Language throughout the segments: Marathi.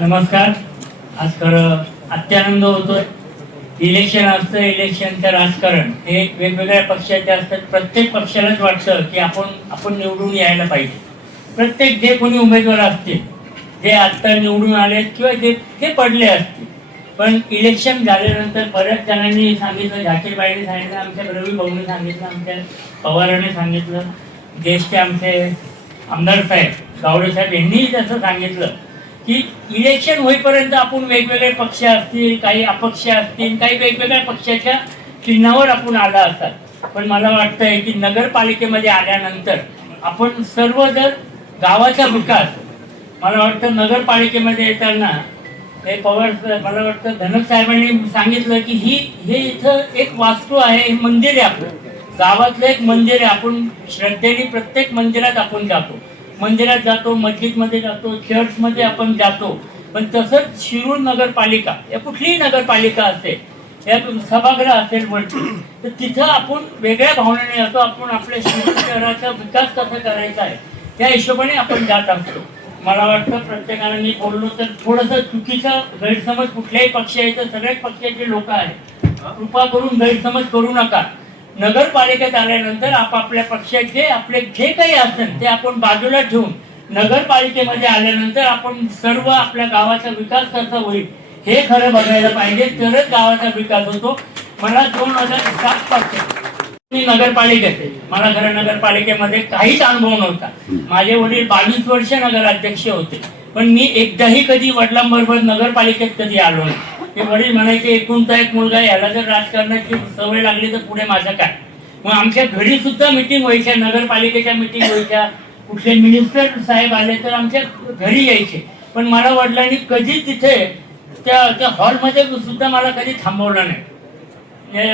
नमस्कार. आज खरं अत्यानंद होतोय. इलेक्शन असतं, इलेक्शनचं राजकारण हे वेगवेगळ्या पक्षाचे असतात. प्रत्येक पक्षालाच वाटतं की आपण निवडून यायला पाहिजे. प्रत्येक जे कोणी उमेदवार असतील, जे आत्ता निवडून आले किंवा जे पडले असतील, पण इलेक्शन झाल्यानंतर बऱ्याच जणांनी सांगितलं, झाकीरबाईंनी सांगितलं, आमच्या रवी भाऊने सांगितलं, आमच्या पवारांनी सांगितलं, ज्येष्ठ आमचे आमदार साहेब गावडे साहेब यांनीही तसं सांगितलं की इलेक्शन होईपर्यंत आपण वेगवेगळे पक्ष असतील, काही अपक्ष असतील, काही वेगवेगळ्या पक्षाच्या चिन्हावर आपण आला असतात. पण मला वाटतंय की नगरपालिकेमध्ये आल्यानंतर आपण सर्व जर गावाचा विकास, मला वाटतं नगरपालिकेमध्ये येताना हे पवार मला वाटतं धनक साहेबांनी सांगितलं की हे इथं एक वास्तू आहे, हे मंदिर आहे, आपलं गावातलं एक मंदिर आहे. आपण श्रद्धेने प्रत्येक मंदिरात आपण जातो, मंदिरात जातो, मस्जिदमध्ये जातो, चर्चमध्ये आपण जातो. पण तसंच शिरूर नगरपालिका या कुठलीही नगरपालिका असेल, या सभागृह असेल वरती, तर तिथं आपण वेगळ्या भावनेने जातो. आपण आपल्या शिरूर शहराचा विकास कसा करायचा आहे त्या हिशोबाने आपण जात असतो. मला वाटतं प्रत्येकाने मी बोललो तर थोडंसं चुकीचं गैरसमज कुठल्याही पक्ष आहे तर सगळ्याच पक्षाचे लोक आहेत, कृपा करून गैरसमज करू नका. नगरपालिकेत आल्यानंतर आपापल्या पक्षाचे आपले जे काही असेल ते आपण बाजूला ठेवून नगरपालिकेमध्ये आल्यानंतर आपण सर्व आपल्या गावाचा विकास कसा होईल हे खरं बघायला पाहिजे, तरच गावाचा विकास होतो. मला 2007 पासून मी नगरपालिकेत, मला खरं नगरपालिकेमध्ये काहीच अनुभव नव्हता. माझे वडील 22 वर्ष नगराध्यक्ष होते, पण मी एकदाही कधी वडिलांबरोबर नगरपालिकेत कधी आलो नाही. ते वडील म्हणायचे एकुलता एक मुलगा, याला जर राजकारणाची सवय लागली तर पुढे माझं काय. मग आमच्या घरी सुद्धा मिटिंग व्हायच्या, नगरपालिकेच्या मिटिंग व्हायच्या, कुठले मिनिस्टर साहेब आले तर आमच्या घरी यायचे. पण मला वडिलांनी कधी तिथे त्या हॉलमध्ये सुद्धा मला कधी थांबवलं नाही.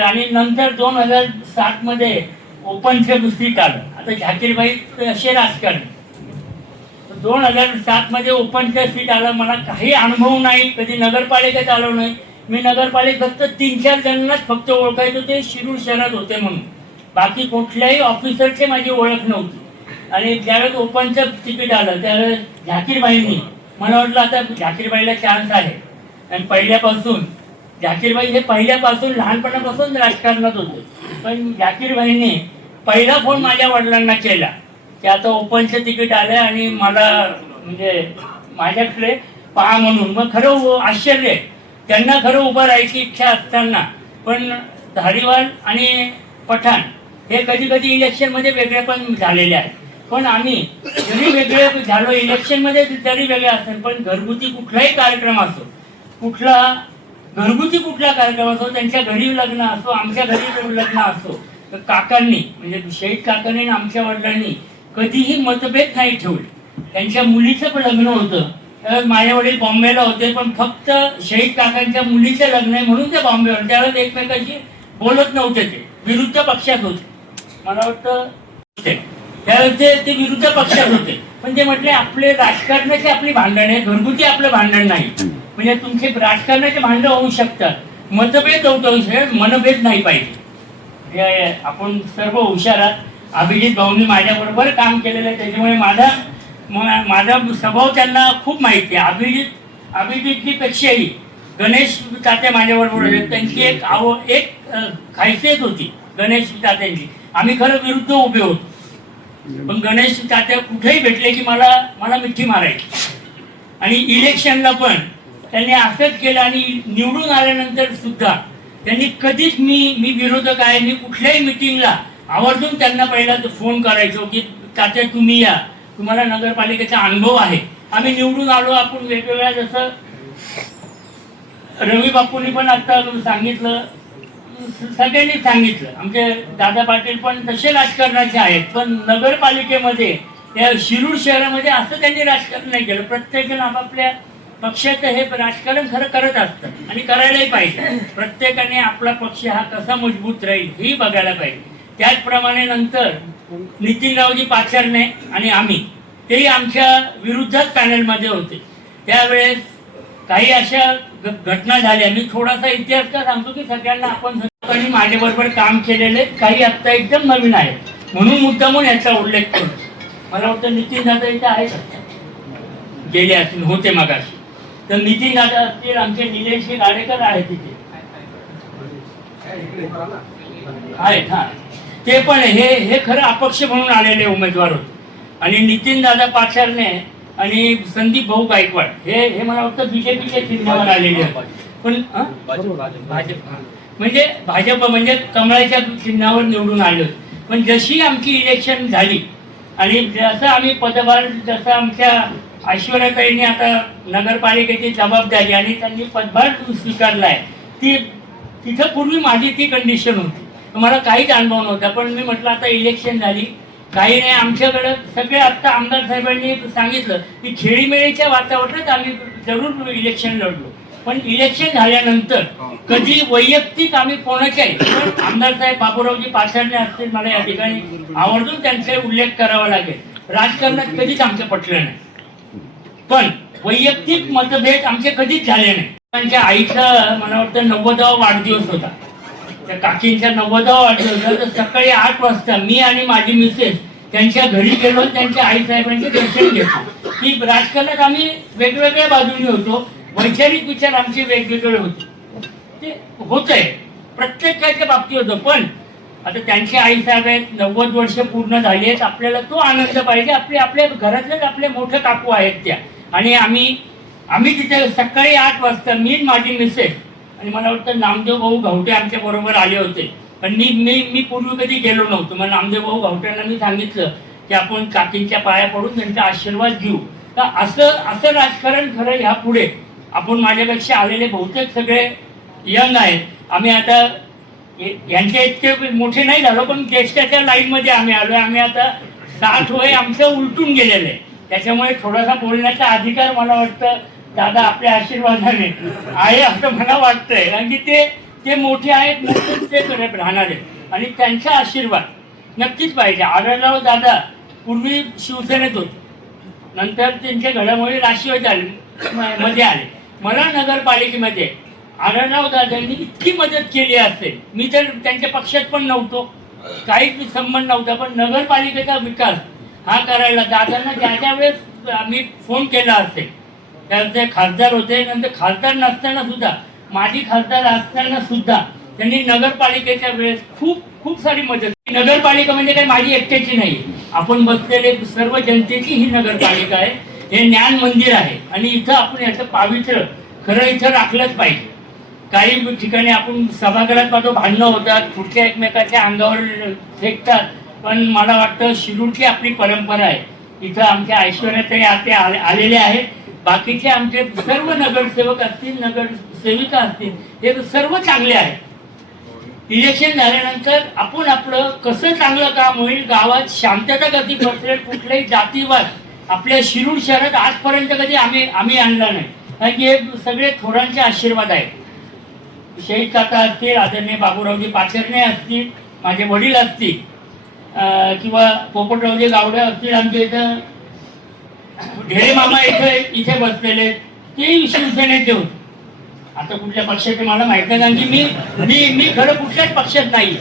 आणि नंतर 2007 मध्ये ओपनचं सीट आलं. आता झाकीरबाई असे राजकारण, 2007 मध्ये ओपनचं सीट आलं. मला काही अनुभव नाही, कधी नगरपालिकेत आलो नाही. मी नगरपालिकेत फक्त 3-4 जणांनाच फक्त ओळखायचो, ते शिरूर शहरात होते म्हणून. बाकी कुठल्याही ऑफिसरची माझी ओळख नव्हती. आणि ज्यावेळेस ओपनचं तिकीट आलं त्यावेळेस झाकीरबाईंनी, मला वाटलं आता झाकीरबाईला चान्स आहे. आणि पहिल्यापासून झाकीरबाई हे पहिल्यापासून लहानपणापासून राजकारणात होते. पण झाकीरबाईंनी पहिला फोन माझ्या वडिलांना केला की आता ओपनचं तिकीट आलं आणि मला म्हणजे माझ्याकडे पहा म्हणून. मग खरं आश्चर्य, त्यांना खरं उभं राहायची इच्छा असताना पण धारीवाल आणि पठाण हे कधी कधी इलेक्शनमध्ये वेगळे पण झालेले आहेत. पण आम्ही जरी वेगळे झालो इलेक्शनमध्ये तरी वेगळे असेल, पण घरगुती कुठलाही कार्यक्रम असो, घरगुती कुठला कार्यक्रम असो, त्यांच्या घरी लग्न असो, आमच्या घरी लग्न असो, तर काकांनी म्हणजे शहीद काकांनी आणि आमच्या वडिलांनी कधीही मतभेद नाही ठेवले. त्यांच्या मुलीचं पण लग्न होतं त्यावेळेस माझे वडील बॉम्बेला होते, पण फक्त शहीद काकांच्या मुलीचं लग्न आहे म्हणून ते बॉम्बेवर, त्यावेळेस एकमेकांशी बोलत नव्हते, ते विरुद्ध पक्षात होते. मला वाटतं त्यावेळेस ते विरुद्ध पक्षात होते, पण ते म्हटले आपले राजकारणाची आपली भांडण आहे, घरगुती आपलं भांडण नाही. म्हणजे तुमचे राजकारणाचे भांडण होऊ शकतात, मतभेद होतं, मनभेद नाही पाहिजे. आपण सर्व हुशार आहात. अभिजित भाऊंनी माझ्याबरोबर काम केलेलं आहे, त्याच्यामुळे माझा स्वभाव त्यांना खूप माहिती आहे. अभिजितची पेक्षाही गणेश तात्या माझ्याबरोबर होते. त्यांची एक खासियत होती गणेश तात्यांची, आम्ही खरं विरुद्ध उभे होतो, पण गणेश तात्या कुठेही भेटले की मला मिठी मारायची. आणि इलेक्शनला पण त्यांनी असंच केलं. आणि निवडून आल्यानंतर सुद्धा त्यांनी कधीच मी विरोधक आहे, मी कुठल्याही मिटिंगला आवर्जून त्यांना पहिला फोन करायचो की तात्या तुम्ही या, तुम्हाला नगरपालिकेचा अनुभव आहे. आम्ही निवडून आलो, आपण वेगवेगळ्या, जसं रवी बापूंनी पण आता सांगितलं, सगळ्यांनी सांगितलं, आमचे दादा पाटील पण तसे राजकारणाचे आहेत. पण नगरपालिकेमध्ये या शिरूर शहरामध्ये असं त्यांनी राजकारण नाही केलं. प्रत्येकजण आपापल्या पक्षाचं हे राजकारण खरं करत असतं आणि करायलाही पाहिजे. प्रत्येकाने आपला पक्ष हा कसा मजबूत राहील ही बघायला पाहिजे. त्याचप्रमाणे नंतर नितीनरावजी पाचारणे आणि आम्ही तेही आमच्या विरुद्धच पॅनलमध्ये होते. त्यावेळेस काही अशा घटना झाल्या. मी थोडासा इतिहास का सांगतो की सगळ्यांना, आपण माझ्याबरोबर काम केलेले काही आत्ता एकदम नवीन आहे. म्हणून मुद्दामून याचा उल्लेख करू. मला वाटतं नितीन दादा इथे आहेत, गेले असतील, होते मगाशी. तर नितीन दादा असतील, आमचे निलेश गाडेकर आहेत तिथे आहेत. हा, ते पण हे खरं अपक्ष म्हणून आलेले उमेदवार होते. आणि नितीन दादा पाचारणे आणि संदीप भाऊ गायकवाड हे मला वाटतं बीजेपीच्या चिन्हावर आलेले आहेत. पण भाजप म्हणजे कमळाच्या चिन्हावर निवडून आले होते. पण जशी आमची इलेक्शन झाली आणि जसं आम्ही पदभार, जसं आमच्या ऐश्वर्याताईंनी आता नगरपालिकेची जबाबदारी आणि त्यांनी पदभार स्वीकारला आहे, तिथं पूर्वी माझी ती कंडिशन होती, मला काहीच अनुभव नव्हता. पण मी म्हटलं आता इलेक्शन झाली, काही नाही, आमच्याकडं सगळे आत्ता आमदार साहेबांनी सांगितलं की खेळीमेळीच्या वातावरणात आम्ही जरूर इलेक्शन लढलो. पण इलेक्शन झाल्यानंतर कधी वैयक्तिक आम्ही कोणाच्याही, आमदार साहेब बाबूरावजी पाचारणे असतील, मला या ठिकाणी आवर्जून त्यांचा उल्लेख करावा लागेल, राजकारणात कधीच आमचं पटलं नाही. पण वैयक्तिक मतभेद आमचे कधीच झाले नाही. त्यांच्या आईचा मला वाटतं 90वा वाढदिवस होता, त्या काकींच्या 90वा वाढदिवस होता. तर सकाळी 8 वाजता मी आणि माझी मिसेस त्यांच्या घरी गेलो, त्यांच्या आईसाहेबांचे दर्शन घेतलं. की राजकारणात आम्ही वेगवेगळ्या बाजूने होतो, वैचारिक विचार आमचे वेगवेगळे होते, ते होत आहे प्रत्येकाच्या बाबतीत होतं. पण आता त्यांचे आईसाहेब आहेत, 90 वर्ष पूर्ण झाली आहेत, आपल्याला तो आनंद पाहिजे. आपल्या घरातलेच आपले मोठे काकू आहेत त्या, आणि आम्ही तिथे सकाळी 8 वाजता मी माझी मिसेस आणि मला वाटतं नामदेव भाऊ घावटे आमच्या बरोबर आले होते. पण मी पूर्वी कधी गेलो नव्हतो. मग नामदेव भाऊ घावट्यांना मी सांगितलं की आपण काकींच्या पाया पडून त्यांचा आशीर्वाद घेऊ. तर असं राजकारण खरं ह्या पुढे आपण, माझ्यापेक्षा आलेले बहुतेक सगळे यंग आहेत, आम्ही आता यांच्या इतके मोठे नाही झालो, पण ज्येष्ठाच्या लाईनमध्ये आम्ही आलो. आम्ही आता 60 वय आमचं उलटून गेलेलं आहे, त्याच्यामुळे थोडासा बोलण्याचा अधिकार मला वाटतं दादा आपल्या आशीर्वादाने आहे असं मला वाटतंय. कारण की ते मोठे आहेत, मोठेच ते करत राहणार आहेत आणि त्यांचा आशीर्वाद नक्कीच पाहिजे. आढळराव दादा पूर्वी शिवसेनेत होते, नंतर त्यांच्या घडामोडी राष्ट्रवादी आले. मला नगरपालिकेमध्ये आढळराव दादांनी इतकी मदत केली असेल, मी तर त्यांच्या पक्षात पण नव्हतो, काहीच संबंध नव्हता, पण नगरपालिकेचा विकास हा करायला दादांना ज्या वेळेस आम्ही फोन केला असेल, त्याचे खासदार होते, नंतर खासदार नसताना सुद्धा, माझी खासदार असताना सुद्धा त्यांनी नगरपालिकेच्या वेळेस खूप सारी मदत. नगरपालिका म्हणजे काही माझी एकट्याची नाही, आपण बसलेले सर्व जनतेची ही नगरपालिका आहे. हे ज्ञान मंदिर आहे आणि इथं आपण याचं पावित्र्य खरं इथं राखलंच पाहिजे. काही ठिकाणी आपण सभागृहात पाहतो भांडणं होतात, कुठच्या एकमेकाच्या अंगावर फेकतात, पण मला वाटतं शिरूरची आपली परंपरा आहे. इथं आमच्या ऐश्वर्याताई आते आलेले आहेत, बाकीचे आमचे सर्व नगरसेवक असतील, नगरसेविका असतील, हे सर्व चांगले आहेत. इलेक्शन झाल्यानंतर आपण आपलं कसं चांगलं काम होईल, गावात शांतता कधी पसरेल, कुठलाही जातीवाद आपल्या शिरूर शहरात आजपर्यंत कधी आम्ही आणला नाही. कारण की हे सगळे थोरांचे आशीर्वाद आहेत. शहीद काका असतील, आदरणीय बाबूरावजी पाचरणे असतील, माझे वडील असतील, किंवा पोपटरावजी गावडे असतील, आमच्या इथं ढेरे मामा इथे बसलेले, ते शिवसेनेचे होते. आता कुठल्या पक्षाचे मला माहिती नाही, की मी खरं कुठल्याच पक्षात नाही,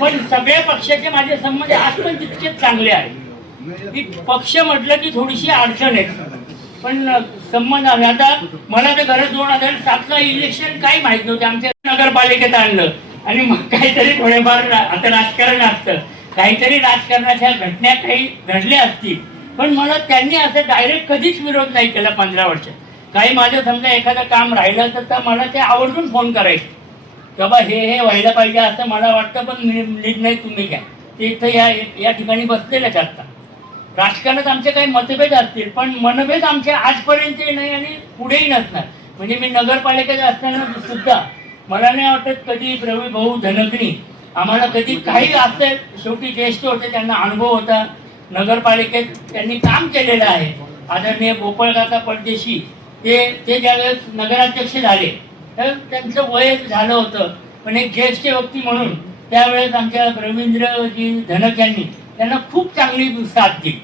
पण सगळ्या पक्षाचे माझे संबंध आज पण तितकेच चांगले आहेत. की पक्ष म्हटलं की थोडीशी अडचण आहे, पण संबंध आहे. आता मला तर खरं 2007ला इलेक्शन काही माहित नव्हते, आमच्या नगरपालिकेत आणलं आणि मग काहीतरी थोडेफार आता राजकारण असतं, काहीतरी राजकारणाच्या घटना काही घडल्या असतील, पण मला त्यांनी असं डायरेक्ट कधीच विरोध नाही केला 15 वर्ष. काही माझं समजा एखादं काम राहिलं तर मला ते आवर्जून फोन करायचे, बाबा हे व्हायला पाहिजे असं मला वाटतं, पण निर्णय तुम्ही घ्या. ते इथं या ठिकाणी बसलेलेच असतात. राजकारणात आमचे काही मतभेद असतील, पण मनभेद आमचे आजपर्यंत नाही आणि पुढेही नसणार. म्हणजे मी नगरपालिकेत असताना सुद्धा मला नाही वाटत कधी रवी भाऊ धनकनी आम्हाला कधी काही असेल, शेवटी ज्येष्ठ होते, त्यांना अनुभव होता, नगरपालिकेत त्यांनी काम केलेलं आहे. आदरणीय गोपाळकाका परदेशी ते ज्यावेळेस नगराध्यक्ष झाले तर त्यांचं वय झालं होतं, पण एक ज्येष्ठ व्यक्ती म्हणून त्यावेळेस आमच्या रवींद्रजी धनक यांनी त्यांना खूप चांगली साथ दिली.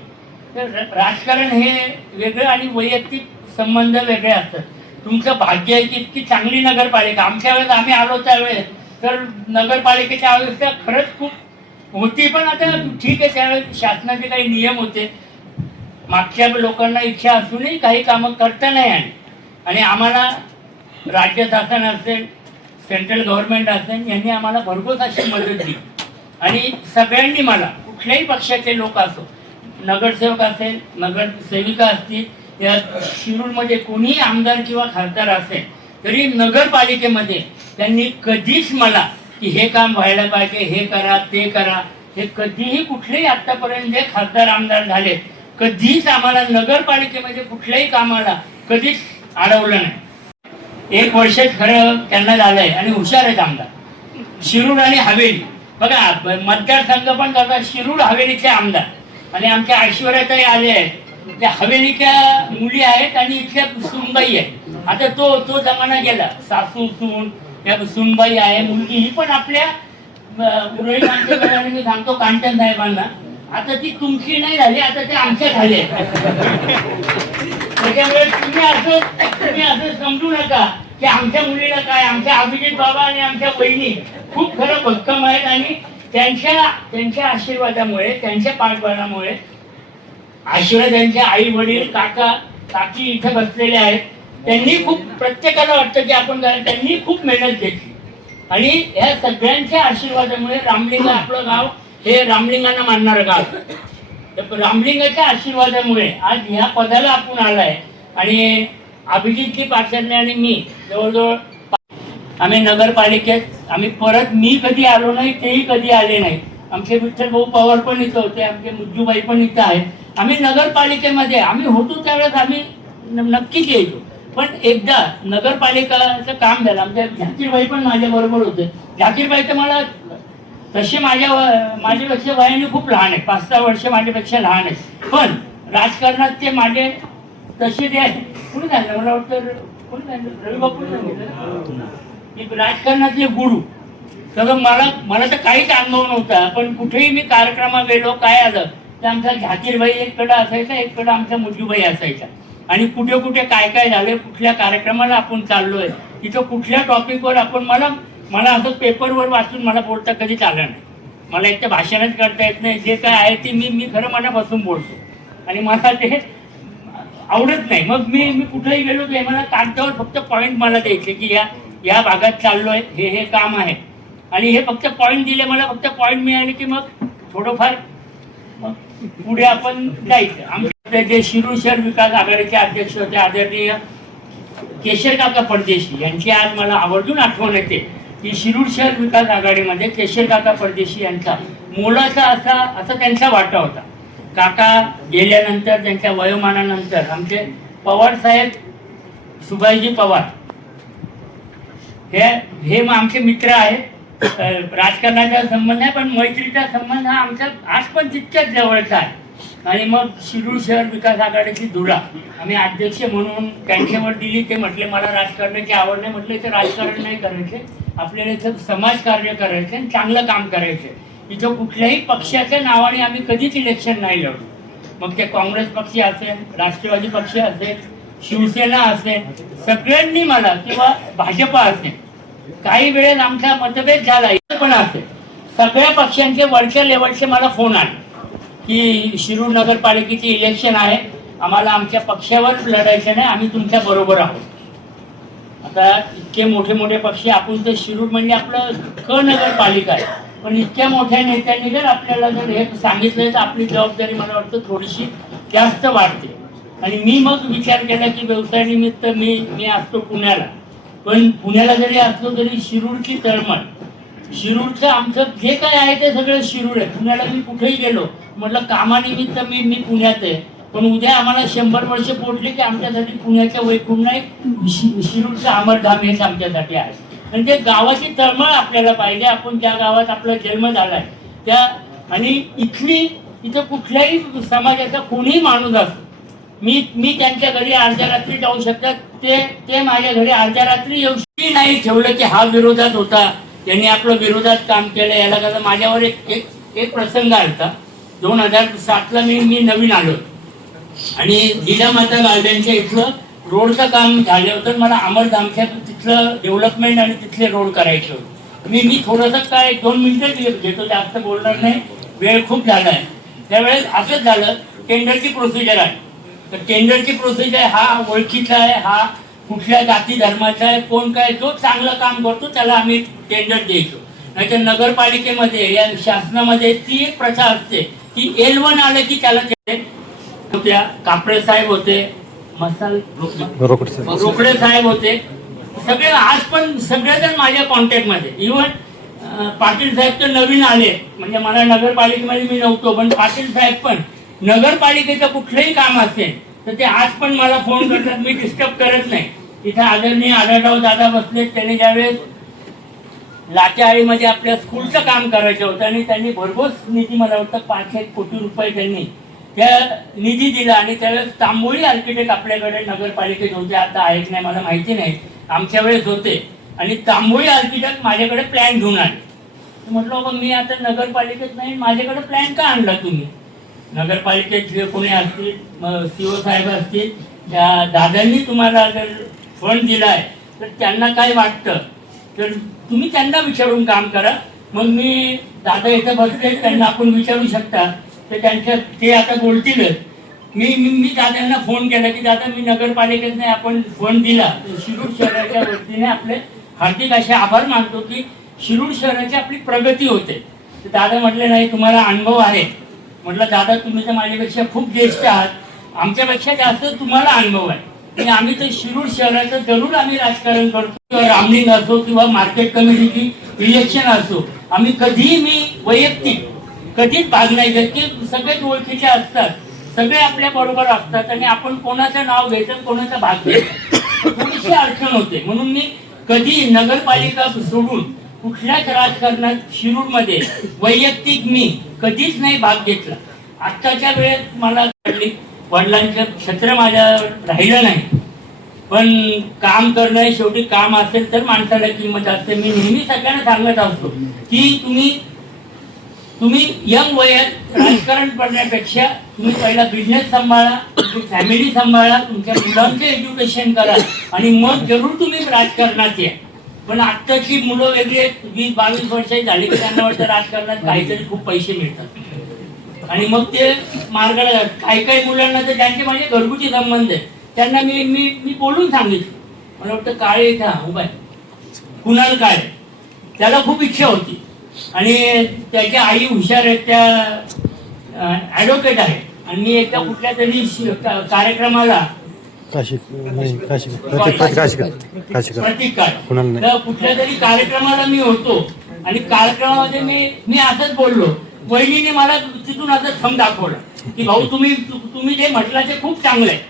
तर राजकारण हे वेगळं आणि वैयक्तिक संबंध वेगळे असतात. तुमचं भाग्य आहे की इतकी चांगली नगरपालिका. आमच्या वेळेस आम्ही आलो त्यावेळेस तर नगरपालिकेच्या अवस्था खरंच खूप होती, पण आता ठीक आहे, त्यावेळेस शासनाचे काही नियम होते. मागच्या लोकांना इच्छा असूनही काही कामं करता नाही आली आणि आम्हाला राज्य शासन असेल, सेंट्रल गव्हर्नमेंट असेल, यांनी आम्हाला भरघोस अशी मदत दिली. आणि सगळ्यांनी मला, कुठल्याही पक्षाचे लोक असो, नगरसेवक असेल, नगरसेविका असतील, या शिरूरमध्ये कोणीही आमदार किंवा खासदार असेल तरी नगरपालिकेमध्ये त्यांनी कधीच मला की हे काम व्हायला पाहिजे, हे करा, ते करा, हे कधीही कुठलेही आतापर्यंत जे खासदार आमदार झाले कधीच आम्हाला नगरपालिकेमध्ये कुठल्याही कामाला कधीच अडवलं नाही. 1 वर्ष खरं त्यांना झालंय आणि हुशार आहेत आमदार. शिरूर आणि हवेली बघा, मतदारसंघ पण तसा शिरूर हवेलीचे आमदार. आणि आमच्या ऐश्वर्याताई आले आहेत, त्या हवेलीच्या मुली आहेत आणि इथल्या सुनबाई आहेत. आता तो जमाना गेला, सासू सून त्या सुनबाई आहे, मुलगी ही पण आपल्या उरळी माणसाकडे मी सांगतो कांचन साहेबांना, आता ती तुमची नाही झाली, आता ते आमच्या झाले. त्याच्यामुळे तुम्ही असं समजू नका की आमच्या मुलीला काय. आमच्या अभिजित बाबा आणि आमच्या बहिणी खूप खरं भक्कम आहेत आणि त्यांच्या आशीर्वादामुळे, त्यांच्या पाठबळामुळे, आशीर्वाद त्यांचे आई वडील काका काकी इथे बसलेले आहेत. त्यांनी खूप, प्रत्येकाला वाटतं की आपण त्यांनी खूप मेहनत घेतली आणि या सगळ्यांच्या आशीर्वादामुळे रामलिंगा, आपलं गाव हे रामलिंगांना मानणारं गाव, रामलिंगाच्या आशीर्वादामुळे आज ह्या पदाला आपण आलाय. आणि अभिजितजी पाचरणे आणि मी जवळजवळ आम्ही नगरपालिकेत परत मी कधी आलो नाही, तेही कधी आले नाही. आमचे विठ्ठल भाऊ पवार पण इथं होते, आमचे मुज्जूबाई पण इथं आहेत. आम्ही नगरपालिकेमध्ये आम्ही होतो त्यावेळेस आम्ही नक्कीच यायचो. पण एकदा नगरपालिकाचं काम झालं, आमच्या झाकीरबाई पण माझ्या बरोबर होते. झाकीरबाई तर मला तसे माझ्यापेक्षा वयाने खूप लहान आहे, 5-6 वर्ष माझ्यापेक्षा लहान आहे. पण राजकारणात ते माझे तसे ते कुणी सांगितलं, मला वाटतं कोणी सांगितलं, रवी बापू सांगितलं, राजकारणातले गुरु. सगळं मला तर काहीच अनुभव नव्हता, पण कुठेही मी कार्यक्रमात गेलो, काय आलं तर आमचा झाकीरबाई एककडं असायचा, एककडं आमचा मुज्जूबाई असायचा. आणि कुठे कुठे काय झाले, कुठल्या कार्यक्रमाला आपण चाललोय, तिथं कुठल्या टॉपिकवर आपण, मला असं पेपरवर वाचून मला बोलता कधीच आलं नाही. मला एक तर भाषणच करता येत नाही, जे काय आहे ते मी खरं मनापासून बोलतो आणि मला ते आवडत नाही. मग मी कुठेही गेलो ते मला कागदावर फक्त पॉईंट मला द्यायचे की या भागात चाललोय, हे काम आहे. आणि हे फक्त पॉईंट दिले, मला फक्त पॉईंट मिळाले की मग थोडंफार मग पुढे आपण जायचं. आमचे जे शिरूर शहर विकास आघाडीचे अध्यक्ष होते आदरणीय केशर काका परदेशी यांची आज मला आवर्जून आठवण येते की शिरूर शहर विकास आघाडीमध्ये केशर काका परदेशी यांचा मोलाचा असा त्यांचा वाटा होता. काका गेल्यानंतर, त्यांच्या वयोमानानंतर आमचे पवार साहेब, सुभाषजी पवार हे आमचे मित्र आहेत. राजकारणाचा संबंध आहे पण मैत्रीचा संबंध हा आमचा आज पण तितक्याच जवळचा आहे. आणि मग शिरूर शहर विकास आघाडीची धुरा आम्ही अध्यक्ष म्हणून त्यांच्यावर दिली. ते म्हटले मला राजकारणाची आवड नाही. म्हटलं इथं राजकारण नाही करायचे, आपल्याला इथं समाजकार्य करायचे आणि चांगलं काम करायचे. इथं कुठल्याही पक्षाच्या नावाने आम्ही कधीच इलेक्शन नाही लढलो. मग ते काँग्रेस पक्ष असेल, राष्ट्रवादी पक्ष असेल, शिवसेना असेल, सगळ्यांनी मला, किंवा भाजपा असेल, काही वेळेस आमचा मतभेद झाला पण असेल, सगळ्या पक्षांचे वरच्या लेवलचे मला फोन आले की शिरूर नगरपालिकेची इलेक्शन आहे, आम्हाला आमच्या पक्षावर लढायचं नाही, आम्ही तुमच्या बरोबर आहोत. आता इतके मोठे पक्ष, आपण तर शिरूर म्हणजे आपलं नगरपालिका आहे, पण इतक्या मोठ्या नेत्यांनी जर आपल्याला जर हे सांगितलं तर आपली जबाबदारी मला वाटतं थोडीशी जास्त वाढते. आणि मी मग विचार केला की व्यवसायानिमित्त मी असतो पुण्याला, पण पुण्याला जरी असलो तरी शिरूरची तळमळ, शिरूरचं आमचं जे काय आहे ते सगळं शिरूर आहे. पुण्याला मी कुठेही गेलो म्हटलं कामानिमित्त मी पुण्यात आहे, पण उद्या आम्हाला 100 वर्ष पोटले की आमच्यासाठी पुण्याच्या वैकुंठ शिरूरचं अमरधाम हेच आमच्यासाठी आहे. म्हणजे गावाची तळमळ आपल्याला पाहिजे. आपण ज्या गावात आपला जन्म झालाय त्या, आणि इथं कुठल्याही समाजाचा कोणीही माणूस असतो, मी त्यांच्या घरी अर्ध्या रात्री जाऊ शकतात, ते माझ्या घरी अर्ध्या रात्री येऊ शकते. नाही ठेवलं की हा विरोधात होता, यांनी आपलं विरोधात काम केलं, याला कसं. माझ्यावर एक प्रसंग आलता 2007ला मी नवीन आलो आणि जिजामाता गार्डनच्या इथलं रोडचं काम झालं होतं. मला अमरधामच्या तिथलं डेव्हलपमेंट आणि तिथले रोड करायचे होते. मी थोडंसं काय 2 मिनिटं घेतो, जास्त बोलणार नाही, वेळ खूप झाला आहे. त्यावेळेस असंच झालं, टेंडरची प्रोसिजर आहे. तर टेंडरची प्रोसिजर हा ओळखीचा आहे, हा कुठल्या जाती धर्माचा आहे, कोण काय, जो चांगलं काम करतो त्याला आम्ही टेंडर द्यायचो. नाहीतर नगरपालिकेमध्ये या शासनामध्ये ती एक प्रथा असते की L1 आलं की त्याला होत्या. कापडे साहेब होते, रोकडे साहेब होते, सगळे आज पण सगळेजण माझ्या कॉन्टॅक्टमध्ये. इव्हन पाटील साहेब तर नवीन आले, म्हणजे मला नगरपालिकेमध्ये मी नव्हतो, पण पाटील साहेब पण नगरपालिकेचं कुठलंही काम असेल तर ते आज पण मला फोन करतात. मी डिस्टर्ब करत नाही. तिथे आदरणीय आढळराव दादा बसले, त्यांनी ज्यावेळेस लाचेआळीमध्ये आपल्या स्कूलचं काम करायचं होतं आणि त्यांनी भरघोस निधी, मला वाटतं 5 कोटी रुपये त्यांनी त्या निधी दिला. आणि त्यावेळेस तांबोळी आर्किटेक्ट आपल्याकडे नगरपालिकेत होते, आता आहेत नाही मला माहिती नाही, आमच्या वेळेस होते. आणि तांबोळी आर्किटेक्ट माझ्याकडे प्लॅन घेऊन आले. म्हटलं बाबा मी आता नगरपालिकेत नाही, माझ्याकडे प्लॅन का आणला तुम्ही? नगरपालिकेत जे कोणी असतील, CO साहेब असतील, त्या दादांनी तुम्हाला जर फंड दिलाय तर त्यांना काय वाटतं तर तुम्ही त्यांना विचारून काम करा. मग मी दादा इथं बसले, त्यांना आपण विचारू शकता, तर त्यांच्या ते आता बोलतीलच. मी दादांना फोन केला की दादा मी नगरपालिकेत नाही, आपण फंड दिला, शिरूर शहराच्या वतीने आपले हार्दिक असे आभार मानतो की शिरूर शहराची आपली प्रगती होते. तर दादा म्हटले नाही तुम्हाला अनुभव आहे. म्हटलं दादा तुम्ही तर माझ्यापेक्षा खूप ज्येष्ठ आहात, आमच्यापेक्षा जास्त तुम्हाला अनुभव आहे. आणि आम्ही तर शिरूर शहराचं जरूर आम्ही राजकारण करतो, किंवा रामलिंग असो किंवा मार्केट कमिटीची इलेक्शन असो, आम्ही कधीही मी वैयक्तिक कधीच भाग नाही घेत. की सगळेच ओळखीचे असतात, सगळे आपल्या बरोबर असतात आणि आपण कोणाचं नाव घ्यायचं कोणाचा भाग घ्यायचा थोडीशी अडचण होते. म्हणून मी कधी नगरपालिका सोडून कुठल्याच राजकारणात शिरूरमध्ये वैयक्तिक मी कधीच नाही भाग घेतला. आत्ताच्या वेळेत मला वडिलांचं छत्र माझ्यावर राहिलं नाही, पण काम करणं शेवटी काम असेल तर माणसाला किंमत असते. मी नेहमी सगळ्यांना सांगत असतो की तुम्ही यंग वयात राजकारण करण्यापेक्षा तुम्ही पहिला बिझनेस सांभाळा, तुमची फॅमिली सांभाळा, तुमच्या मुलांचं एज्युकेशन करा आणि मग जरूर तुम्ही राजकारणात या. पण आत्ताची मुलं वेगळी आहेत, 20-22 वर्षाची झाली की त्यांना वाटतं राजकारणात काहीतरी खूप पैसे मिळतात आणि मग ते मार्गाला जातात. काही मुलांना तर ज्यांचे माझे घरगुती संबंध आहेत त्यांना मी बोलून सांगितलं. मला वाटतं काळे इथं उभा आहे, कुणाल काळे, त्याला खूप इच्छा होती आणि त्याची आई हुशार आहे, त्या ॲडव्होकेट आहे. आणि मी एकदा कुठल्या तरी कार्यक्रमाला कुठल्या तरी कार्यक्रमाला मी होतो आणि कार्यक्रमामध्ये मी असंच बोललो. वहिनीने मला तिथून असं थंब दाखवला की भाऊ तुम्ही जे म्हटलं ते खूप चांगलं आहे.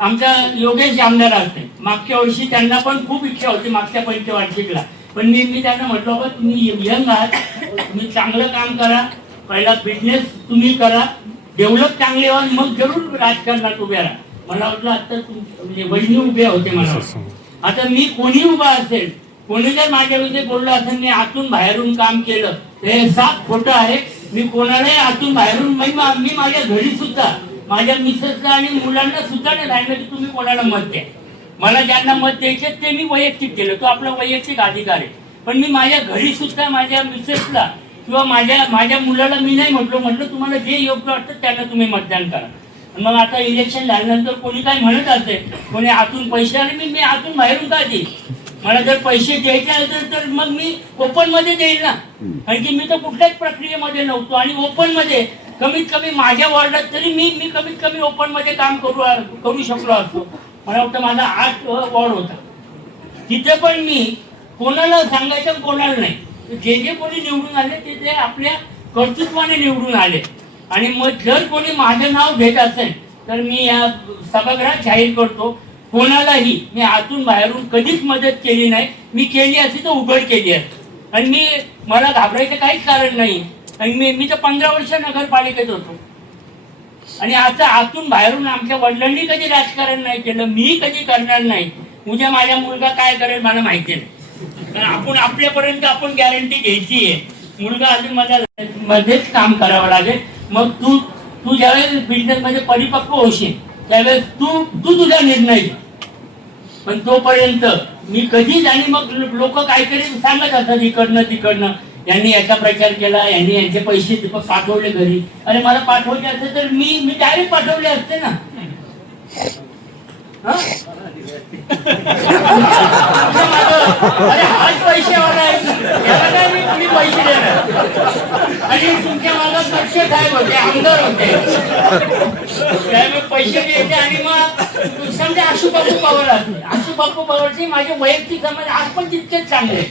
आमच्या योगेश जामदार असते, मागच्या वर्षी त्यांना पण खूप इच्छा होती मागच्या पंचवार्षिकला, पण मी त्यांना म्हटलं बाबा तुम्ही यंग आहात, तुम्ही चांगलं काम करा, पहिला बिझनेस तुम्ही करा, डेव्हलप चांगले व्हा, मग जरूर राजकारणात उभे राहा. मला वाटलं आता म्हणजे वहिनी उभे होते. मला आता मी कोणी उभा असेल, कोणी जर माझ्याविषयी बोललं असेल मी आतून बाहेरून काम केलं हे साफ खोटं आहे. मी कोणालाही आतून बाहेरून मी माझ्या घरी सुद्धा माझ्या मिसेसला आणि मुलांना सुद्धा नाही सांगितलं की तुम्ही कोणाला मत द्या. मला ज्यांना मत द्यायचे ते मी वैयक्तिक केलं, तो आपला वैयक्तिक अधिकार आहे. पण मी माझ्या घरी सुद्धा माझ्या मिसेसला किंवा माझ्या मुलाला मी नाही म्हटलं तुम्हाला जे योग्य वाटतं त्यांना तुम्ही मतदान करा. मग आता इलेक्शन झाल्यानंतर कोणी काय म्हणत असेल, कोणी आतून पैसे आले, मी आतून बाहेरून का देईल? मला जर पैसे द्यायचे असेल तर मग मी ओपन मध्ये देईल ना, कारण की मी तर कुठल्याच प्रक्रियेमध्ये नव्हतो. आणि ओपन मध्ये कमीत कमी माझ्या वॉर्डात तरी मी कमीत कमी ओपन मध्ये काम करू शकलो असतो. मला वाटतं माझा 8 वॉर्ड होता, तिथे पण मी कोणाला सांगायचं कोणाला नाही. जे कोणी निवडून आले ते आपल्या कर्तृत्वाने निवडून आले. आणि मग जर कोणी माझं नाव घेत असेल तर मी या सभागृहात जाहीर करतो, कोणालाही मी आतून बाहेरून कधीच मदत केली नाही. मी केली असती तर उघड केली असती आणि मला घाबरायचं काहीच कारण नाही. आणि मी तर 15 वर्ष नगरपालिकेत होतो आणि आता आतून बाहेरून आमच्या वडिलांनी कधी राजकारण नाही केलं, मी कधी करणार नाही. उद्या माझा मुलगा काय करेल मला माहिती नाही, कारण आपण आपल्यापर्यंत आपण गॅरंटी घ्यायची आहे. मुलगा अजून माझ्या मध्येच काम करावं लागेल. मग तू ज्यावेळेस बिझनेस मध्ये परिपक्व होशील त्यावेळेस तू तुझा निर्णय घे, पण तोपर्यंत मी कधीच, आणि मग लोक काहीतरी सांगत असतात इकडनं तिकडनं, यांनी याचा प्रचार केला, यांनी यांचे पैसे पाठवले घरी. अरे मला पाठवले असते तर मी डायरेक्ट पाठवले असते ना. अरे हाच पैशावाला आहे, याला काय मी कुणी पैसे देणार. आणि तुमच्या मागे पक्ष साहेब होते, आमदार होते, त्यामुळे पैसे द्यायचे. आणि मग समजा आशुबापू पवार असते, आशुबापू पवारचे माझे वैयक्तिक संबंध आज पण तितकेच चांगले.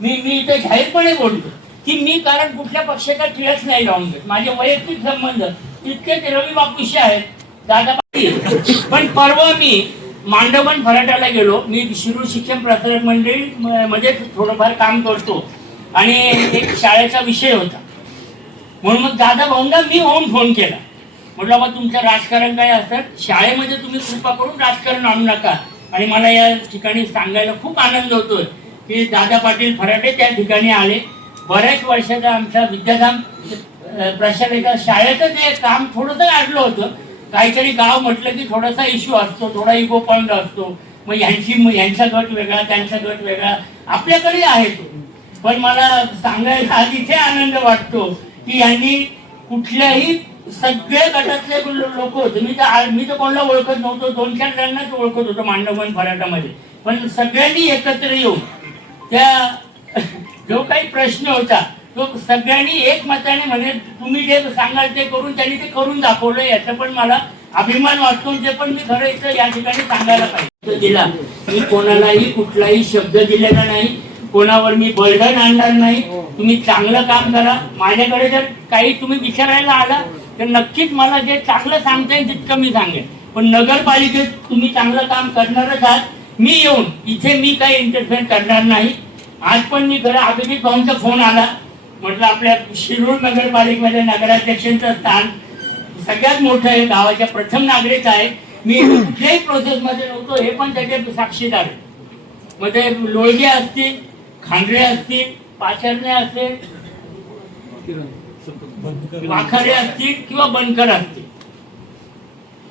मी इथे जाहीरपणे बोलतो की मी कारण कुठल्या पक्षाचा टिळच नाही लावून देत. माझे वैयक्तिक संबंध तितकेच रवी बापूशी आहेत, दादा पाटील. पण परवा मी मांडवण फराट्याला गेलो. मी शिरूर शिक्षण प्रसारक मंडळी मध्ये थोडंफार काम करतो आणि एक शाळेचा विषय होता. म्हणून मग दादा भाऊंना मी फोन केला. म्हटलं मग तुमचं राजकारण काय असतं, शाळेमध्ये तुम्ही कृपा करून राजकारण आणू नका. आणि मला या ठिकाणी सांगायला खूप आनंद होतोय की दादा पाटील फराटे त्या ठिकाणी आले. बऱ्याच वर्षाचा आमच्या विद्याधाम प्रशालेच्या शाळेचं ते काम थोडंसं अडलं होतं. काहीतरी गाव म्हटलं की थोडासा इश्यू असतो, थोडा इगो पॉइंट असतो. मग यांचा गट वेगळा, त्यांचा गट वेगळा, आपल्याकडे आहे तो. पण मला सांगायला आज इथे आनंद वाटतो की यांनी कुठल्याही सगळ्या गटातले लोक होते. मी तर कोणाला ओळखत नव्हतो, 2-4 जणांनाच ओळखत होतो मांडवण फराटामध्ये. पण सगळ्यांनी एकत्र येऊन त्या जो काही प्रश्न होता तो सगळ्यांनी एकमताने म्हणे तुम्ही जे सांगाल ते करून, त्यांनी ते करून दाखवलं. याचा पण मला अभिमान वाटतो. ते पण मी खरं इथं या ठिकाणी सांगायला पाहिजे दिला. मी कोणालाही कुठलाही शब्द दिलेला नाही, कोणावर मी बळजण आणणार नाही. तुम्ही चांगलं काम करा. माझ्याकडे जर काही तुम्ही विचारायला आला तर नक्कीच मला जे चांगलं सांगता येईल तितकं मी सांगेन. पण नगरपालिकेत तुम्ही चांगलं काम करणारच आहात. मी येऊन इथे मी काही इंटरफेअर करणार नाही. आज पण मी खरं अभिजित भाऊंचा फोन आला. म्हटलं आपल्या शिरूर नगरपालिकेमध्ये नगराध्यक्षांचं स्थान सगळ्यात मोठं आहे, गावाच्या प्रथम नागरिक आहे. मी कुठल्याही प्रोसेसमध्ये नव्हतो, हे पण त्याचे साक्षीदार आहे. मग ते लोळगे असतील, खांडरे असतील, पाचरणे असतील, वाखारे असतील किंवा बनकर असतील,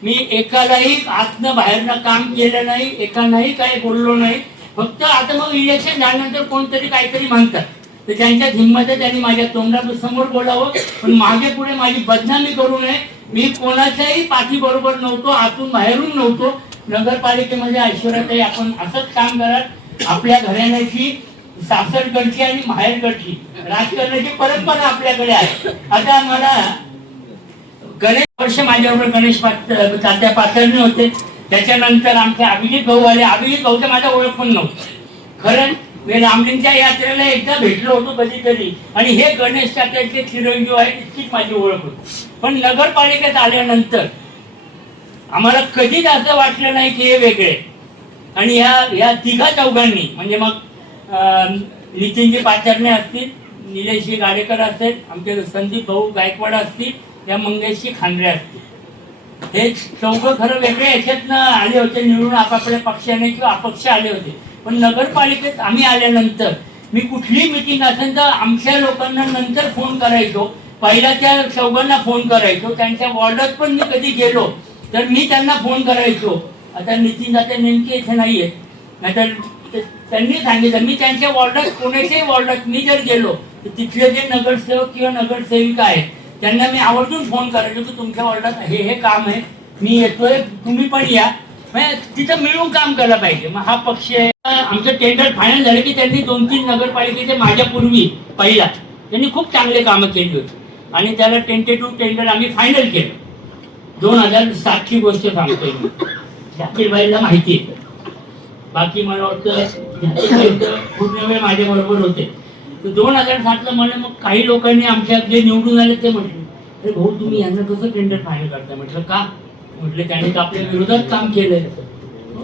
मी एकालाही आतनं बाहेरनं काम केलं नाही, एकालाही काही बोललो नाही. फक्त आता मग इलेक्शन झाल्यानंतर कोणतरी काहीतरी म्हणतात तर त्यांच्या हिंमत आहे, त्यांनी माझ्या तोंडासमोर बोलावं. पण मागे पुढे माझी बदनामी करू नये. मी कोणाच्याही पाठी बरोबर नव्हतो, आतून बाहेरून नव्हतो. नगरपालिकेमध्ये ऐश्वर्याताई आपण असंच काम कराल. आपल्या घराण्याची, सासरकडची आणि माहेरकडची राजकारणाची परंपरा आपल्याकडे आहे. आता मला गणेश वर्ष माझ्याबरोबर गणेश तात्या पाचरणे होते. त्याच्यानंतर आमचे अभिजित भाऊ आले. अभिजित भाऊचं माझा ओळख पण नव्हतं खरं. मी रामलिंगच्या यात्रेला एकदा भेटलो होतो कधीतरी, आणि हे गणेश तात्याचे चिरंजीव आहे इतकीच माझी ओळख होती. पण नगरपालिकेत आल्यानंतर आम्हाला कधीच असं वाटलं नाही की हे वेगळे. आणि ह्या तिघा चौघांनी म्हणजे मग नितीनजी पाचरणे असतील, निलेशजी गाडेकर असतील, आमचे संदीप भाऊ गायकवाड असतील, या मंगेशजी खांडरे असतील, हे चौघं खरं वेगळे याच्यातनं आले होते निवडून आपापल्या पक्षाने किंवा अपक्ष आले होते. पण नगरपालिकेत आम्ही आल्यानंतर मी कुठली मिटिंग असेल तर आमच्या लोकांना नंतर फोन करायचो. पहिला त्या चौघांना फोन करायचो. त्यांच्या वॉर्डात पण मी कधी गेलो तर मी त्यांना फोन करायचो. आता नितीन दादा नेमके इथे नाहीये, नाहीतर त्यांनी सांगितलं मी त्यांच्या वॉर्डात, कोणाच्याही वॉर्डात मी जर गेलो तर तिथले जे नगरसेवक किंवा नगरसेविका आहेत त्यांना मी आवर्जून फोन करायचो की तुमच्या वॉर्डात हे काम आहे, मी येतोय, तुम्ही पण या. तिथं मिळून काम केलं पाहिजे. मग हा पक्ष आमचं टेंडर फायनल झालं की त्यांनी 2-3 नगरपालिकेचे माझ्यापूर्वी पहिला त्यांनी खूप चांगले कामं केली होती आणि त्याला टेंटेटिव्ह टेंडर आम्ही फायनल केलं. 2007ची गोष्ट सांगतोय मी. झाकीरबाईला माहिती आहे. बाकी मला वाटतं पूर्ण वेळ माझ्या बरोबर होते. 2007ला मला मग काही लोकांनी आमच्या जे निवडून आले ते म्हटले अरे भाऊ तुम्ही यांना कसं टेंडर फायनल करता. म्हटलं का? म्हटलं त्यांनी तर आपल्या विरोधात काम केलंय.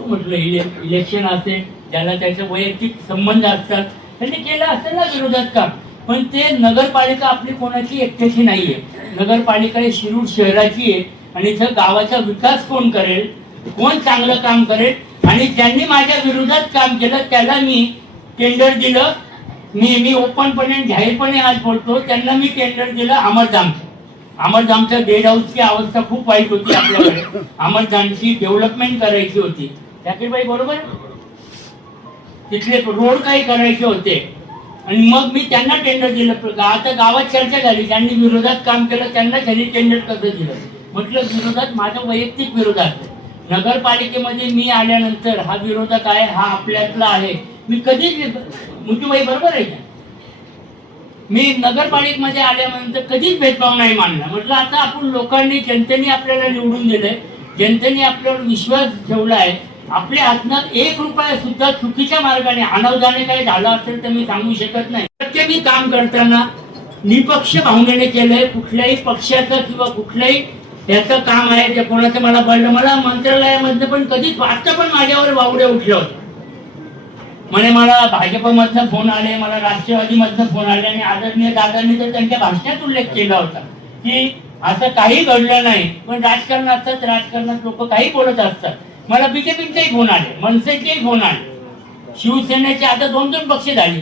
म्हटलं इलेक्शन असेल, ज्याला त्याचे वैयक्तिक संबंध असतात त्यांनी केलं असेल ना विरोधात काम. पण ते नगरपालिका आपली कोणाची एकट्याची नाहीये. नगरपालिका ही शिरूर शहराची आहे आणि इथं गावाचा विकास कोण करेल, कोण चांगलं काम करेल, आणि ज्यांनी माझ्या विरोधात काम केलं त्याला मी टेंडर दिलं. मी ओपनपणे जाहीरपणे आज बोलतो, त्यांना मी टेंडर दिलं अमरधामचं. अमरधामच्या बेड हाऊसची अवस्था खूप वाईट होती आपल्याकडे. अमरधामची डेव्हलपमेंट करायची होती. झाकीरबाई बरोबर, तिथले रोड काही करायचे होते आणि मग मी त्यांना टेंडर दिलं. आता गावात चर्चा झाली, ज्यांनी विरोधात काम केलं त्यांना त्यांनी टेंडर कसं दिलं. म्हटलं विरोधात माझ्या वैयक्तिक विरोधात, नगरपालिकेमध्ये मी आल्यानंतर हा विरोधक आहे, हा आपल्यातला आहे. मी कधीच मुठीबाई बरोबर आहे का, मी नगरपालिकेमध्ये आल्यानंतर कधीच भेदभाव नाही मानला. म्हटलं आता आपण लोकांनी, जनतेने आपल्याला निवडून दिलंय, जनतेने आपल्यावर विश्वास ठेवला आहे. आपल्या हातनं 1 रुपया सुद्धा चुकीच्या मार्गाने अनावधाने काही झालं असेल तर मी सांगू शकत नाही. प्रत्येक काम करताना निपक्ष भावनेने केलंय. कुठल्याही पक्षाचं किंवा कुठल्याही याचं काम आहे ते कोणाचं मला कळलं. मला मंत्रालयामधनं पण कधीच, आता पण माझ्यावर वावडे उठले होते. म्हणे मला भाजपमधनं फोन आले, मला राष्ट्रवादीमधनं फोन आले आणि आदरणीय दादांनी तर त्यांच्या भाषणात उल्लेख केला होता की असं काही घडलं नाही. पण राजकारण असतात, राजकारणात लोक काही बोलत असतात. मला बीजेपीचेही फोन आले, मनसेचेही फोन आले, शिवसेनेचे आता 2-2 पक्ष झाले.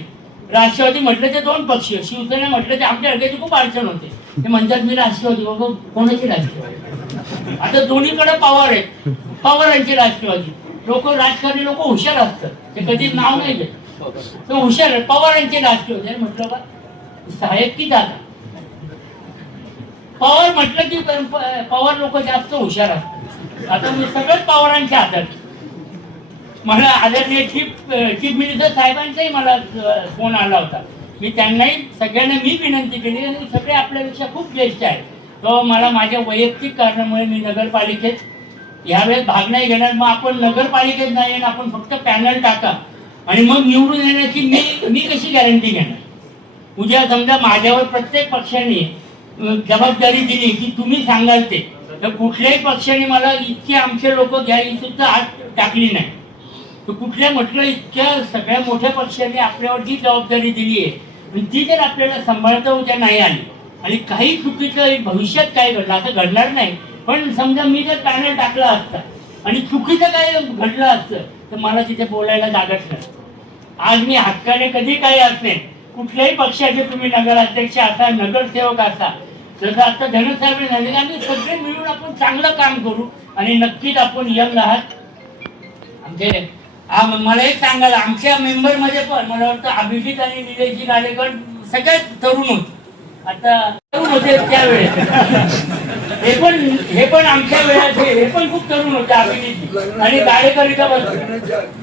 राष्ट्रवादी म्हटलं ते 2 पक्ष, शिवसेना म्हटलं ते आमच्या अडक्याची खूप अडचण होते. ते म्हणतात मी राष्ट्रवादी. बाबा कोणाची राष्ट्रवादी? आता दोन्हीकडे पवार आहेत, पवारांची राष्ट्रवादी. लोक, राजकारणी लोक हुशार असतात, ते कधी नाव नाही घेत, ते हुशार आहे. पवारांची राष्ट्रवादी म्हटलं का साहेब की दादा, पवार म्हटलं की पवार लोक जास्त हुशार असतात. आता मी सगळं पवारांच्या हातात. मला आदरणीय चीफ मिनिस्टर साहेबांचाही मला फोन आला होता. मी त्यांनाही सगळ्यांना मी विनंती केली आणि सगळे आपल्यापेक्षा खूप ज्येष्ठ आहेत. तो मला माझ्या वैयक्तिक कारणामुळे मी नगरपालिकेत यावेळेस भाग नाही घेणार. मग आपण नगरपालिकेत नाही येणार, आपण फक्त पॅनल टाका आणि मग निवडून येण्याची मी कशी गॅरंटी घेणार. उद्या समजा माझ्यावर प्रत्येक पक्षाने जबाबदारी दिली की तुम्ही सांगाल ते, तर कुठल्याही पक्षाने मला इतके आमचे लोक घ्या ही सुद्धा हात टाकली नाही. तर कुठल्या म्हटलं इतक्या सगळ्या मोठ्या पक्षाने आपल्यावर जी जबाबदारी दिली आहे आणि ती जर आपल्याला सांभाळता उद्या नाही आली आणि काही चुकीचं भविष्यात काय घडलं, असं घडणार नाही, पण समजा मी जर पॅनल टाकला असता आणि चुकीचं काय घडलं असतं तर मला तिथे बोलायला जागाच नाही. आज मी हक्काने कधी काही असते, कुठल्याही पक्षाचे तुम्ही नगराध्यक्ष असा, नगरसेवक असा, जसं आता धनसाहेब झाले, आम्ही सगळे मिळून आपण चांगलं काम करू आणि नक्कीच आपण यंग आहात. आमचे मला एक सांगायला, आमच्या मेंबर मध्ये पण मला वाटतं अभिजित आणि निलेशजी गाडेकर सगळ्यात तरुण होते. आता तरुण होते त्यावेळेस, हे पण आमच्या वेळात हे पण खूप तरुण होते. अभिजित आणि गाडेकर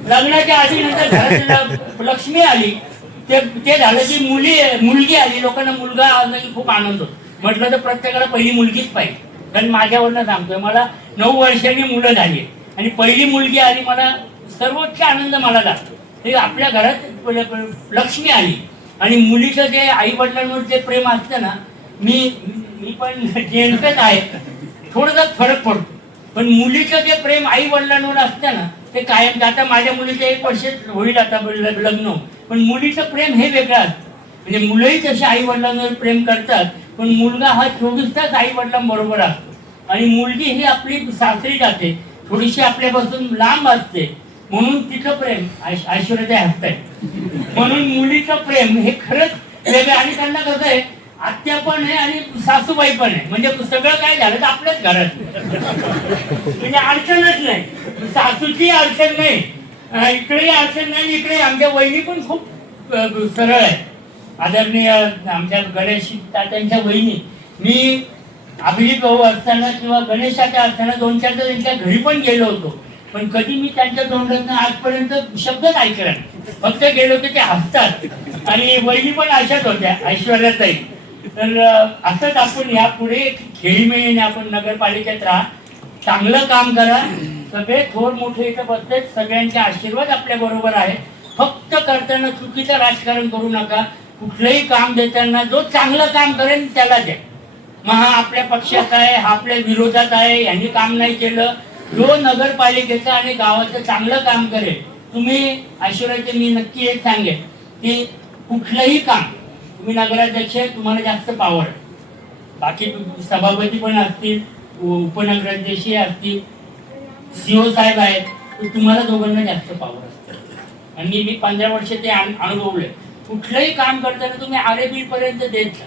लग्नाच्या आधी नंतर घरात लक्ष्मी आली, ते झालं की मुलगी आली. लोकांना मुलगा आला की खूप आनंद होतो. म्हटलं तर प्रत्येकाला पहिली मुलगीच पाहिजे. कारण माझ्यावरनं सांगतोय, मला 9 वर्षांनी मुलं झाली आणि पहिली मुलगी आली, मला सर्वोच्च आनंद मला लागतो. ते आपल्या घरात लक्ष्मी आली आणि मुलीचं जे आई वडिलांवर जे प्रेम असतं ना, मी पण जेंट्सच आहे, थोडासा फरक पडतो. पण मुलीचं जे प्रेम आई वडिलांवर असतं ना ते कायम. आता माझ्या मुलीचं 1 वर्ष होईल आता लग्न, पण मुलीचं प्रेम हे वेगळं असतं. म्हणजे मुलंही तसे आई वडिलांवर प्रेम करतात, पण मुलगा हा 24 तास आई वडिलांबरोबर असतो. आणि मुलगी ही आपली सासरी जाते, थोडीशी आपल्यापासून लांब असते, म्हणून तिचं प्रेम ऐश्वर्या हसताय. म्हणून मुलीचं प्रेम हे खरंच वेगळं. आणि त्यांना कसं आहे, आत्या पण आहे आणि सासूबाई पण आहे, म्हणजे सगळं काय झालं तर आपल्याच घरात, म्हणजे अडचणच नाही. सासूची अडचण नाही, इकडेही अडचण नाही, इकडे आमच्या वहिनी पण खूप सरळ आहे. आदरणीय आमच्या गणेश तात्यांच्या वहिनी, मी अभिजित भाऊ असताना किंवा गणेशाच्या असताना 2-4 त्यांच्या घरी पण गेलो होतो, पण कधी मी त्यांच्या तोंडातून आजपर्यंत शब्दच ऐकला नाही. फक्त गेलो की ते हसतात. आणि वहिनी पण अशाच होत्या, ऐश्वर्याताई. तर असंच आपण यापुढे खेळीमेळीने आपण नगरपालिकेत राहा, चांगलं काम करा. सगळे थोर मोठे इथं बसतात, सगळ्यांचे आशीर्वाद आपल्या बरोबर आहे. फक्त करताना चुकीचं राजकारण करू नका. कुठलंही काम देताना जो चांगलं काम करेल त्याला द्या. मग हा आपल्या पक्षात आहे, हा आपल्या विरोधात आहे, यांनी काम नाही केलं. जो नगरपालिकेचं आणि गावाचं चांगलं काम करेल, तुम्ही ऐश्वर्याचे मी नक्की एक सांगेन की कुठलंही काम तुम्ही नगराध्यक्ष, तुम्हाला जास्त पावर. बाकी सभापती पण असतील, उपनगराध्यक्ष असतील, सीओ साहेब आहेत, तुम्हाला दोघांना जास्त पावर असते. आणि मी 15 वर्ष ते अनुभवले. कुठलंही काम करताना तुम्ही RAB पर्यंत देत जा,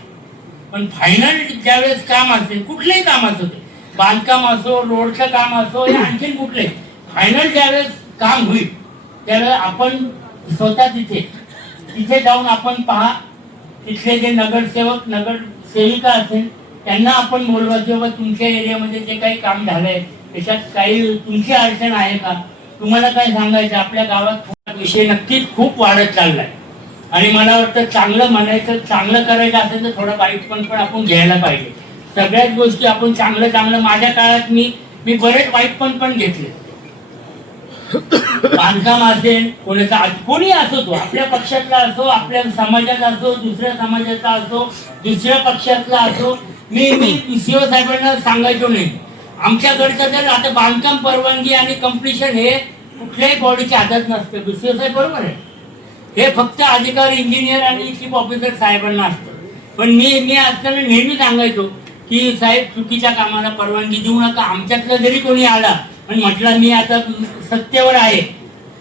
पण फायनल ज्यावेळेस काम असेल, कुठलंही काम असो, ते बांधकाम असो, रोडचं काम असो, या आणखीन कुठलंही फायनल ज्यावेळेस काम होईल त्यावेळेस आपण स्वतः तिथे जाऊन आपण पहा, तिथले जे नगरसेवक नगरसेविका असेल त्यांना आपण बोलवा किंवा तुमच्या एरियामध्ये जे काही काम झालंय त्याच्यात काही तुमची अडचण आहे का, तुम्हाला काय सांगायचं. आपल्या गावात विषय नक्कीच खूप वाढत चाललाय आणि मला वाटतं चांगलं म्हणायचं, चांगलं करायचं असेल तर थोडं वाईट पण आपण घ्यायला पाहिजे. सगळ्याच गोष्टी आपण चांगलं माझ्या काळात मी बरेच वाईट पण घेतले. बांधकाम असेल, कोणी असो, तो आपल्या पक्षातला असो, आपल्या समाजाचा असो, दुसऱ्या समाजाचा असो, दुसऱ्या पक्षातला असो, मी सीओ साहेबांना सांगायचो नाही. आमच्याकडचं जर आता बांधकाम परवानगी आणि कम्प्लिशन हे कुठल्याही बॉडीच्या हातात नसते. सीओ साहेब बरोबर आहे, हे फक्त अधिकारी इंजिनियर आणि चीफ ऑफिसर साहेबांना असतं. पण मी असताना नेहमी सांगायचो की साहेब चुकीच्या कामाला परवानगी देऊ नका. आमच्यातलं जरी कोणी आला आणि म्हटलं मी आता सत्तेवर आहे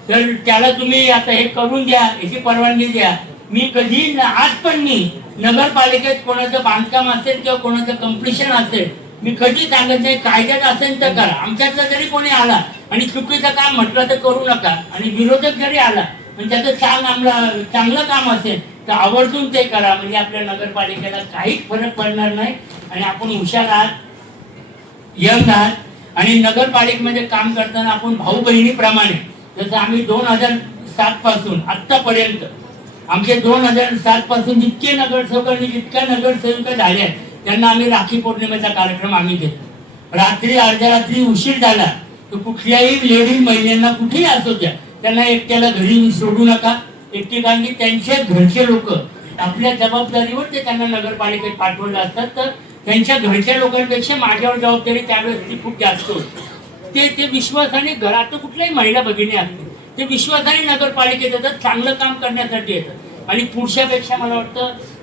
तर त्याला तुम्ही आता हे करून द्या, याची परवानगी द्या. मी कधी आज पण मी नगरपालिकेत कोणाचं बांधकाम असेल किंवा कोणाचं कम्प्लिशन असेल मी कधी सांगत नाही, कायद्यात असेल तर करा. आमच्यातलं जरी कोणी आला आणि चुकीचं काम म्हटलं तर करू नका. आणि विरोधक जरी आला आणि त्याचं चांगलं काम असेल तर आवर्जून ते करा. म्हणजे आपल्या नगरपालिकेला काहीच फरक पडणार नाही आणि आपण हुशार आहात, यंग आहात. आणि नगरपालिकेमध्ये काम करताना आपण भाऊ बहिणीप्रमाणे, जसं आम्ही 2007 पासून आतापर्यंत आमचे 2007 पासून जितके नगरसेवक आणि जितक्या नगरसेविका झाल्या त्यांना आम्ही राखी पौर्णिमेचा कार्यक्रम आम्ही घेतो. रात्री अर्ध्या रात्री उशीर झाला तर कुठल्याही लेडीज महिलांना कुठेही असू द्या त्यांना एकट्याला घरी सोडू नका. एकटी, कारण की त्यांचे घरचे लोक आपल्या जबाबदारीवर ते त्यांना नगरपालिकेत पाठवले असतात. तर त्यांच्या घरच्या लोकांपेक्षा माझ्यावर जबाबदारी त्यावेळेस ती खूप जास्त होती. ते विश्वासाने घरात कुठल्याही महिला भगिनी असते ते विश्वासाने नगरपालिकेत येतात, चांगलं काम करण्यासाठी येतात. आणि पुरुषापेक्षा मला वाटतं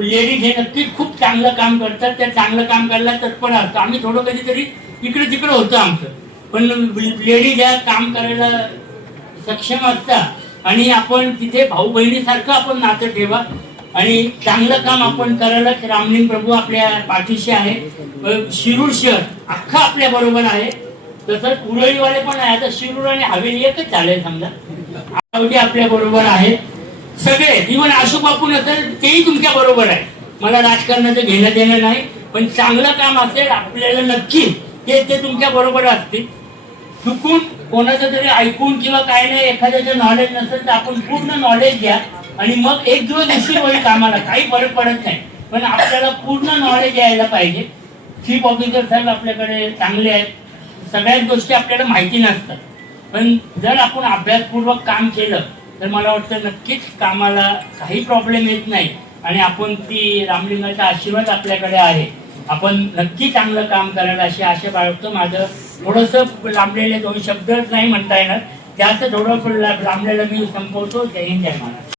लेडीज हे नक्कीच खूप चांगलं काम करतात. त्या चांगलं काम करायला तत्पर असतं. आम्ही थोडं कधीतरी इकडे तिकडे होतं आमचं, पण लेडीज या काम करायला सक्षम असतात. आणि आपण तिथे भाऊ बहिणीसारखं आपण नातं ठेवा आणि चांगलं काम आपण करायला रामलिंग प्रभू आपल्या पाठीशी आहे. शिरूर शहर अख्खा आपल्या बरोबर आहे. तसंच उरळीवाले पण आहे. आता शिरूर आणि हवेली एकच झालंय समजा. आवडी आपल्या बरोबर आहे सगळे. इव्हन आशू बापू नसेल तेही तुमच्या बरोबर आहे. मला राजकारणाचं घेणं देणं नाही, पण चांगलं काम असेल आपल्याला नक्की ते तुमच्या बरोबर असतील. चुकून कोणाचं तरी ऐकून किंवा काय नाही, एखाद्याचं नॉलेज नसेल तर आपण पूर्ण नॉलेज घ्या आणि मग एक दिवस उशीर होईल कामाला, काही फरक पडत नाही, पण आपल्याला पूर्ण नॉलेज यायला पाहिजे. चीफ ऑफिसर साहेब आपल्याकडे चांगले आहेत. सगळ्याच गोष्टी आपल्याला माहिती नसतात, पण जर आपण अभ्यासपूर्वक काम केलं तर मला वाटतं नक्कीच कामाला काही प्रॉब्लेम येत नाही. आणि आपण ती रामलिंगाचा आशीर्वाद आपल्याकडे आहे. आपण नक्की चांगलं काम करायला अशी आशा बाळगतो. माझं थोडंसं लांबलेले 2 शब्द नाही म्हणता येणार, जास्त थोडं लांबलेलं मी संपवतो. जय हिंद, जय महाराष्ट्र.